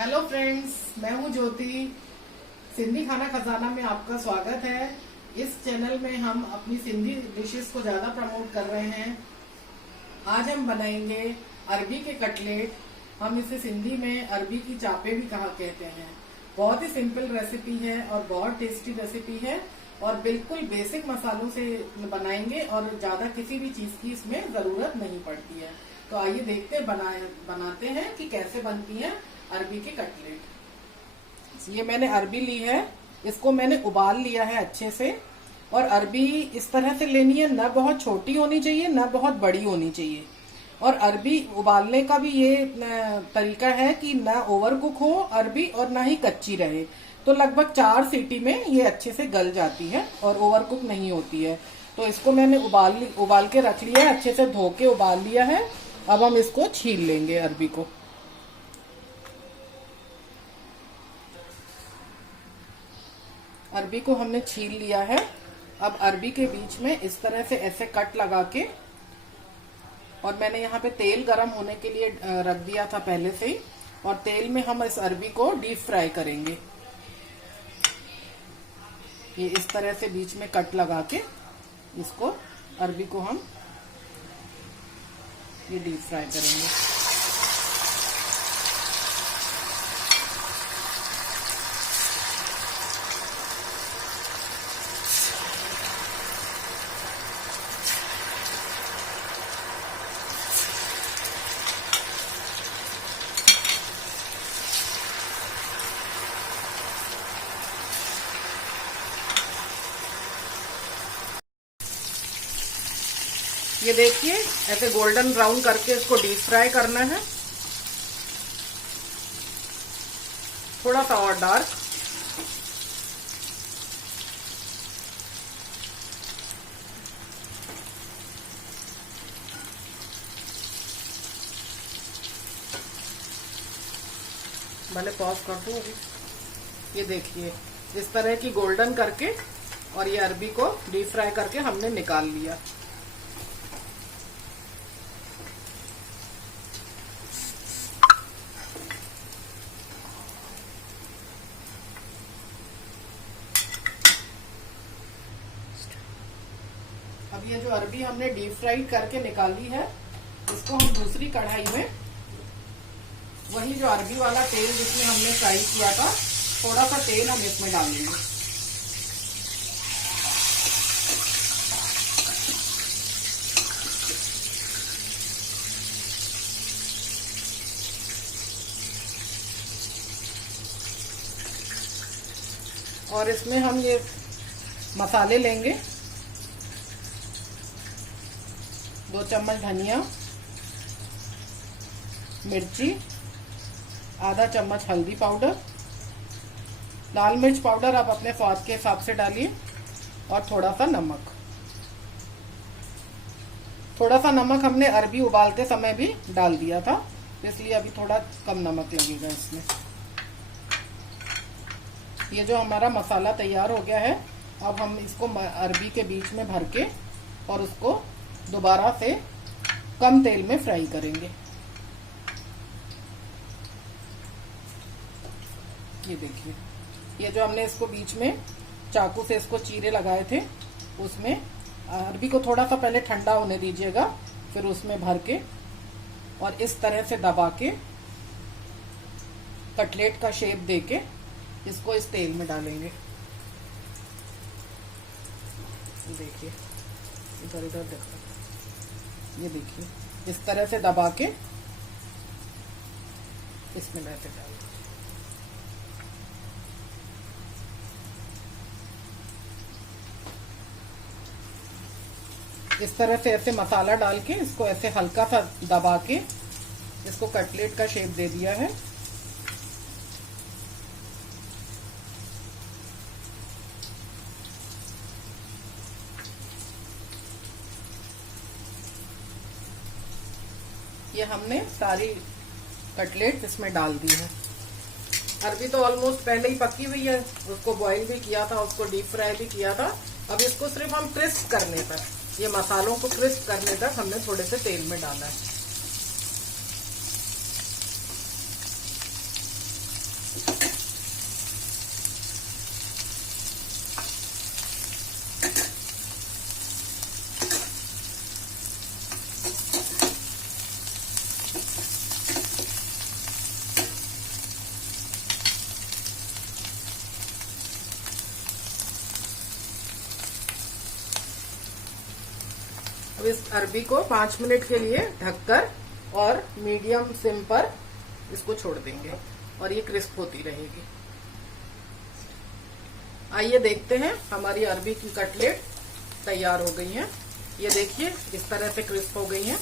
Hello friends, मैं हूं ज्योति। सिंधी खाना खजाना में आपका स्वागत है। इस चैनल में हम अपनी सिंधी डिशेस को ज्यादा प्रमोट कर रहे हैं। आज हम बनाएंगे अरबी के कटलेट। हम इसे सिंधी में अरबी की चापे भी कहते हैं। बहुत ही सिंपल रेसिपी है और बहुत टेस्टी रेसिपी है और बिल्कुल बेसिक मसालों से बनाएंगे और ज्यादा किसी भी चीज की इसमें जरूरत नहीं पड़ती है। तो आइए देखते बनाते हैं कि कैसे बनती है अरबी के कटलेट। ये मैंने अरबी ली है, इसको मैंने उबाल लिया है अच्छे से। और अरबी इस तरह से लेनी है, ना बहुत छोटी होनी चाहिए ना बहुत बड़ी होनी चाहिए। और अरबी उबालने का भी ये तरीका है कि ना ओवर कुक हो अरबी और ना ही कच्ची रहे। तो लगभग 4 सीटी में ये अच्छे से गल जाती है और ओवर कुक नहीं होती है। तो इसको मैंने उबाल के रख लिया है, अच्छे से धो के उबाल लिया है। अब हम इसको छील लेंगे अरबी को। अरबी को हमने छील लिया है। अब अरबी के बीच में इस तरह से ऐसे कट लगा के, और मैंने यहाँ पे तेल गरम होने के लिए रख दिया था पहले से ही। और तेल में हम इस अरबी को डीप फ्राई करेंगे। ये इस तरह से बीच में कट लगा के इसको अरबी को हम ये डीप फ्राई करेंगे। ये देखिए, ऐसे गोल्डन ब्राउन करके इसको डीप फ्राई करना है। थोड़ा सा और डार्क। भले पॉज कर दूं अभी। ये देखिए, इस तरह की गोल्डन करके और ये अरबी को डीप फ्राई करके हमने निकाल लिया। अब ये जो अरबी हमने डीप फ्राई करके निकाली है, इसको हम दूसरी कढ़ाई में वही जो अरबी वाला तेल जिसमें हमने फ्राई किया था, थोड़ा सा तेल हम इसमें डाल देंगे। और इसमें हम ये मसाले लेंगे। 2 चम्मच धनिया, मिर्ची, आधा चम्मच हल्दी पाउडर, लाल मिर्च पाउडर आप अपने स्वाद के हिसाब से डालिए, और थोड़ा सा नमक। थोड़ा सा नमक हमने अरबी उबालते समय भी डाल दिया था, इसलिए अभी थोड़ा कम नमक लगेगा इसमें। ये जो हमारा मसाला तैयार हो गया है, अब हम इसको अरबी के बीच में भर के और उसको दोबारा से कम तेल में फ्राई करेंगे। ये देखिए, ये जो हमने इसको बीच में चाकू से इसको चीरे लगाए थे, उसमें अरबी को थोड़ा सा पहले ठंडा होने दीजिएगा, फिर उसमें भर के और इस तरह से दबा के कटलेट का शेप देके इसको इस तेल में डालेंगे। देखिए, इधर इधर देखो। ये देखिए, इस तरह से दबा के इसमें ऐसे डालेंगे। इस तरह से ऐसे मसाला डाल के इसको ऐसे हल्का सा दबा के इसको कटलेट का शेप दे दिया है। ये हमने सारी कटलेट इसमें डाल दी है। अरबी तो ऑलमोस्ट पहले ही पकी हुई है, उसको बॉईल भी किया था, उसको डीप फ्राई भी किया था। अब इसको सिर्फ हम क्रिस्प करने तक, ये मसालों को क्रिस्प करने तक हमने थोड़े से तेल में डाला है। इस अरबी को 5 मिनट के लिए ढककर और मीडियम सिम पर इसको छोड़ देंगे और ये क्रिस्प होती रहेगी। आइए देखते हैं, हमारी अरबी की कटलेट तैयार हो गई है। ये देखिए इस तरह से क्रिस्प हो गई है।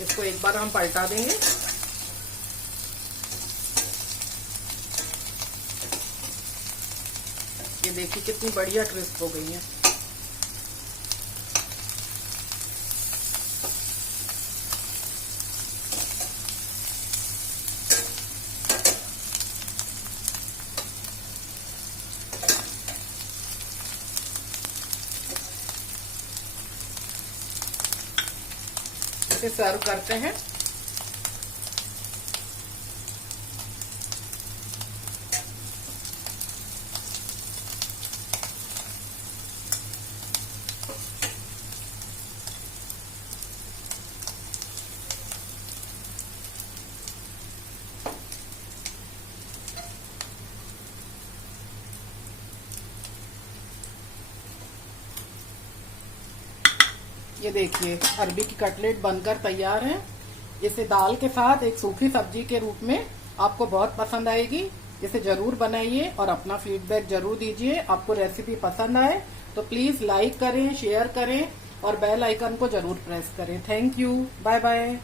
इसको एक बार हम पलटा देंगे। ये देखिए कितनी बढ़िया क्रिस्प हो गई है। इसे सर्व करते हैं। ये देखिए अरबी की कटलेट बनकर तैयार है। इसे दाल के साथ एक सूखी सब्जी के रूप में आपको बहुत पसंद आएगी। इसे जरूर बनाइए और अपना फीडबैक जरूर दीजिए। आपको रेसिपी पसंद आए तो प्लीज लाइक करें, शेयर करें और बेल आइकन को जरूर प्रेस करें। Thank you, bye bye.